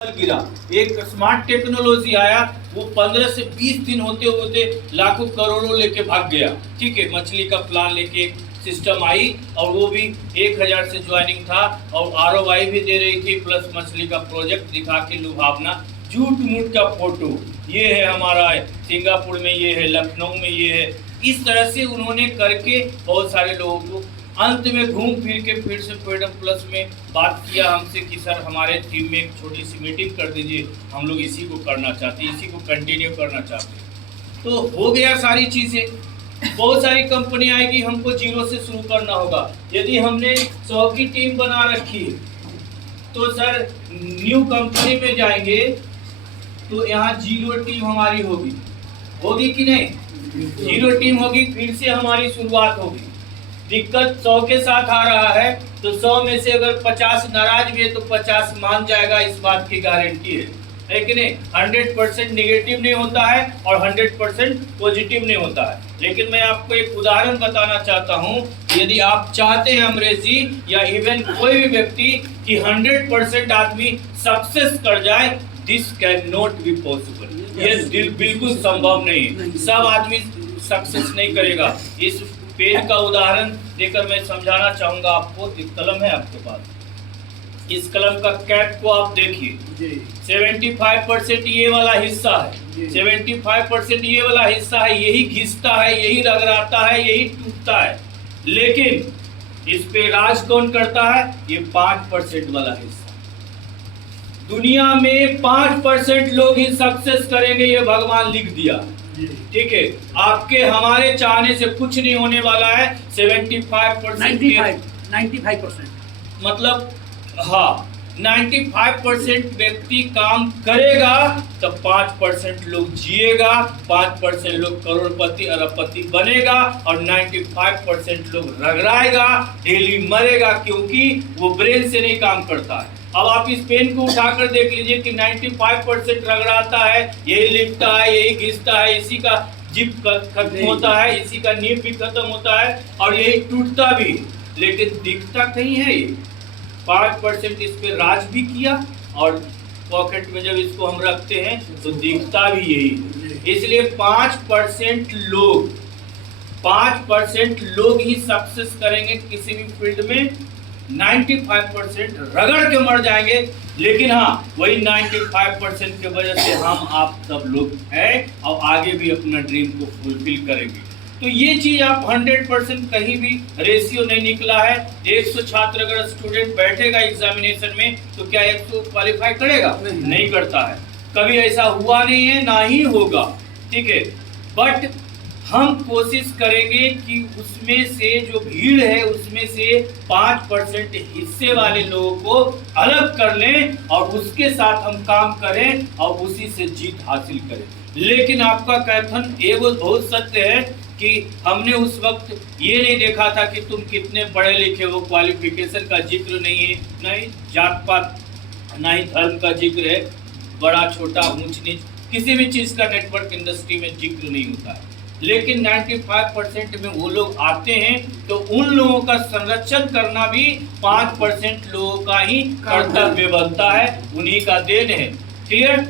गिरा। एक smart technology आया, वो 15 से 20 दिन होते होते लाखों करोड़ों लेके भाग गया। ठीक है, मछली का प्लान लेके सिस्टम आई और वो भी 1000 से ज्वाइनिंग था और ROI भी दे रही थी, प्लस मछली का प्रोजेक्ट दिखा के लुभावना, झूठ मूठ का फोटो। ये है हमारा सिंगापुर में, ये है लखनऊ में, ये है। इस तरह से उन्होंने करके बहुत सारे लोगों को अंत में घूम फिर के फिर से फ्रीडम प्लस में बात किया हमसे कि सर हमारे टीम में एक छोटी सी मीटिंग कर दीजिए, हम लोग इसी को करना चाहते हैं, इसी को कंटिन्यू करना चाहते हैं। तो हो गया सारी चीज़ें। बहुत सारी कंपनी आएगी, हमको जीरो से शुरू करना होगा। यदि हमने 100 की टीम बना रखी है तो सर न्यू कंपनी में जाएंगे तो यहाँ जीरो टीम हमारी होगी कि नहीं? जीरो टीम होगी, फिर से हमारी शुरुआत होगी। दिक्कत 100 के साथ आ रहा है तो 100 में से अगर 50 नाराज भी है तो 50 मान जाएगा, इस बात की गारंटी है कि नहीं? 100% निगेटिव नहीं होता है और 100% पॉजिटिव नहीं होता है। लेकिन मैं आपको एक उदाहरण बताना चाहता हूँ, यदि आप चाहते हैं अमरेश जी या इवन कोई भी व्यक्ति कि 100% आदमी सक्सेस कर जाए, this can not be possible. ये बिल्कुल संभव नहीं है। सब आदमी सक्सेस नहीं करेगा। इस पेन का उदाहरण देकर मैं समझाना चाहूंगा आपको। एक कलम है आपके पास, इस कलम का कैप को आप देखिए। 75% ये वाला हिस्सा है, 75% ये वाला हिस्सा है, यही घिसता है, यही रगड़ाता है, यही टूटता है। लेकिन इस पे राज कौन करता है? ये 5% वाला हिस्सा। दुनिया में 5% लोग ही सक्सेस करेंगे, ये भगवान लिख दिया। ठीक है, आपके हमारे चाहने से कुछ नहीं होने वाला है। 75% 95% मतलब हाँ, 95% व्यक्ति काम करेगा तो 5% लोग जिएगा, 5% लोग करोड़पति अरबपति बनेगा और 95% लोग रगड़ाएगा, डेली मरेगा, क्योंकि वो ब्रेन से नहीं काम करता है। अब आप इस पेन को उठाकर देख लीजिए कि 95% रगड़ाता है, यही लिखता है, यही घिसता है, इसी का जिप खत्म होता है, इसी का नीब भी खत्म होता है और यही टूटता भी, लेकिन दिखता कहीं है। ये 5% इस पे राज भी किया और पॉकेट में जब इसको हम रखते हैं तो दिखता भी यही। इसलिए 5% लोग ही सक्सेस करेंगे किसी भी फील्ड में। 95% रगड़ के मर जाएंगे। लेकिन हाँ, वही 95% की वजह से हम आप सब लोग हैं और आगे भी अपना ड्रीम को फुलफिल करेंगे। तो ये चीज आप 100% कहीं भी रेशियो नहीं निकला है। 100 छात्र अगर स्टूडेंट बैठेगा एग्जामिनेशन में तो क्या 100 क्वालिफाई करेगा? नहीं करता है। कभी ऐसा हुआ नहीं है, ना ही होगा। ठीक है, बट हम कोशिश करेंगे कि उसमें से जो भीड़ है उसमें से 5% हिस्से वाले लोगों को अलग कर लें और उसके साथ हम काम करें और उसी से जीत हासिल करें। लेकिन आपका कथन एगो बहुत सत्य है कि हमने उस वक्त ये नहीं देखा था कि तुम कितने पढ़े लिखे हो, क्वालिफिकेशन का जिक्र नहीं है, ना ही जात पात, ना ही धर्म का जिक्र है, बड़ा छोटा ऊंच नीच किसी भी चीज़ का नेटवर्क इंडस्ट्री में जिक्र नहीं होता है। लेकिन 95% में वो लोग आते हैं तो उन लोगों का संरक्षण करना भी 5% लोगों का ही कर्तव्य बनता है, उन्हीं का देन है। क्लियर?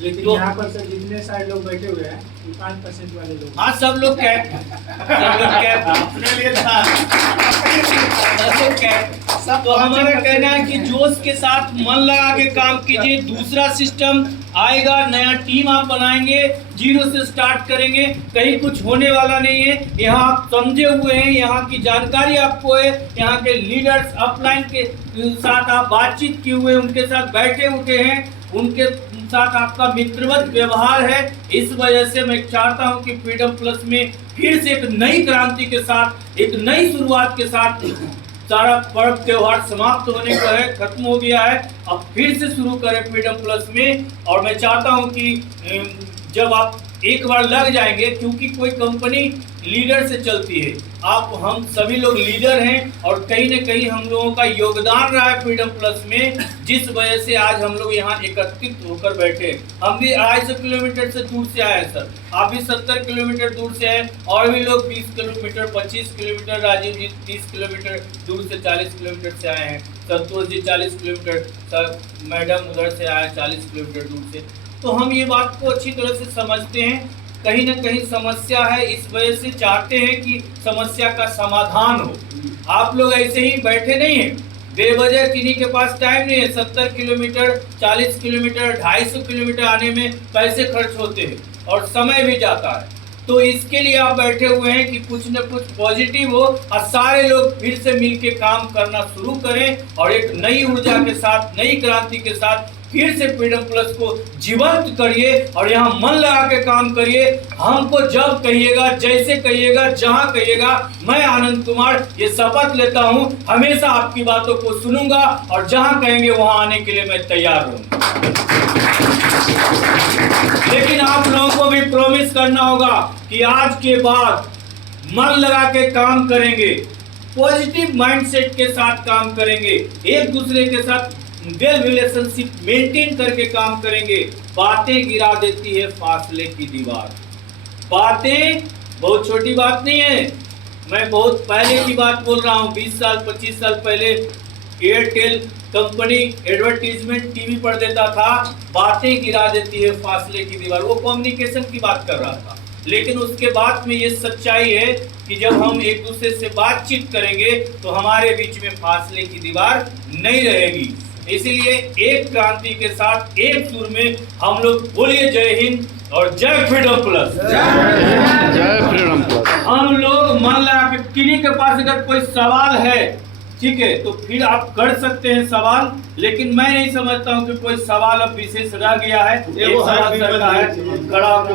लेकिन तो यहाँ पर सर जितने सारे लोग बैठे हुए हैं 5% वाले लोग, हाँ, सब लोग कैप अपने लिए था। तो हमारा कहना है कि जोश के साथ मन लगा के काम कीजिए। दूसरा सिस्टम आएगा, नया टीम आप बनाएंगे, जीरो से स्टार्ट करेंगे, कहीं कुछ होने वाला नहीं है। यहाँ आप समझे हुए हैं, यहाँ की जानकारी आपको है, यहाँ के लीडर्स अपलाइन के साथ आप बातचीत किए हुए, उनके साथ बैठे उठे हैं, उनके साथ आपका मित्रवत व्यवहार है। इस वजह से मैं चाहता हूं कि फ्रीडम प्लस में फिर से एक नई क्रांति के साथ, एक नई शुरुआत के साथ, सारा पर्व त्योहार समाप्त होने को है, खत्म हो गया है, अब फिर से शुरू करें फ्रीडम प्लस में। और मैं चाहता हूं कि जब आप एक बार लग जाएंगे, क्योंकि कोई कंपनी लीडर से चलती है, आप हम सभी लोग लीडर हैं और कहीं न कहीं हम लोगों का योगदान रहा है फ्रीडम प्लस में, जिस वजह से आज हम लोग यहाँ एकत्रित होकर बैठे। हम भी 250 किलोमीटर से दूर से आए हैं सर, आप भी 70 किलोमीटर दूर से आए, और भी लोग 20 किलोमीटर 25 किलोमीटर, राजीव जी 30 किलोमीटर दूर से 40 किलोमीटर से आए हैं। Santosh ji 40 kilometre, sir madam उधर से आया 40 किलोमीटर दूर से। तो हम ये बात को अच्छी तरह से समझते हैं, कहीं ना कहीं समस्या है, इस वजह से चाहते हैं कि समस्या का समाधान हो। आप लोग ऐसे ही बैठे नहीं हैं, बेवजह किन्हीं के पास टाइम नहीं है। 70 किलोमीटर, 40 किलोमीटर, 250 किलोमीटर आने में पैसे खर्च होते हैं और समय भी जाता है। तो इसके लिए आप बैठे हुए हैं कि कुछ न कुछ पॉजिटिव हो और सारे लोग फिर से मिलके काम करना शुरू करें और एक नई ऊर्जा के साथ, नई क्रांति के साथ फिर से फ्रीडम प्लस को जीवंत करिए और यहाँ मन लगा के काम करिए। हमको जब कहिएगा, जैसे कहिएगा, जहाँ कहिएगा, मैं आनंद कुमार ये शपथ लेता हूँ हमेशा आपकी बातों को सुनूंगा और जहाँ कहेंगे वहाँ आने के लिए मैं तैयार रहूंगा। लेकिन आप लोगों को भी प्रॉमिस करना होगा कि आज के बाद मन लगा के काम करेंगे, पॉजिटिव माइंडसेट के साथ काम करेंगे, एक दूसरे के साथ वेल रिलेशनशिप मेंटेन करके काम करेंगे। बातें गिरा देती है फासले की दीवार। बातें बहुत छोटी बात नहीं है, मैं बहुत पहले की बात बोल रहा हूँ। 20 साल 25 साल पहले एयरटेल कंपनी एडवर्टीजमेंट टीवी पर देता था, बातें गिरा देती है फासले की दीवार। वो कम्युनिकेशन की बात कर रहा था, लेकिन उसके बाद में ये सच्चाई है कि जब हम एक दूसरे से बातचीत करेंगे तो हमारे बीच में फासले की दीवार नहीं रहेगी। इसीलिए एक क्रांति के साथ एक सुर में हम लोग बोलिए जय हिंद और जय फ्रीडम प्लस। जय फ्रीडम प्लस। हम लोग मन लगा के, किन्हीं के पास अगर कोई सवाल है, ठीक है, तो फिर आप कर सकते हैं सवाल, लेकिन मैं नहीं समझता हूँ कि कोई सवाल अब विशेष रह गया है। एक सवाल सर का है, खड़ा होकर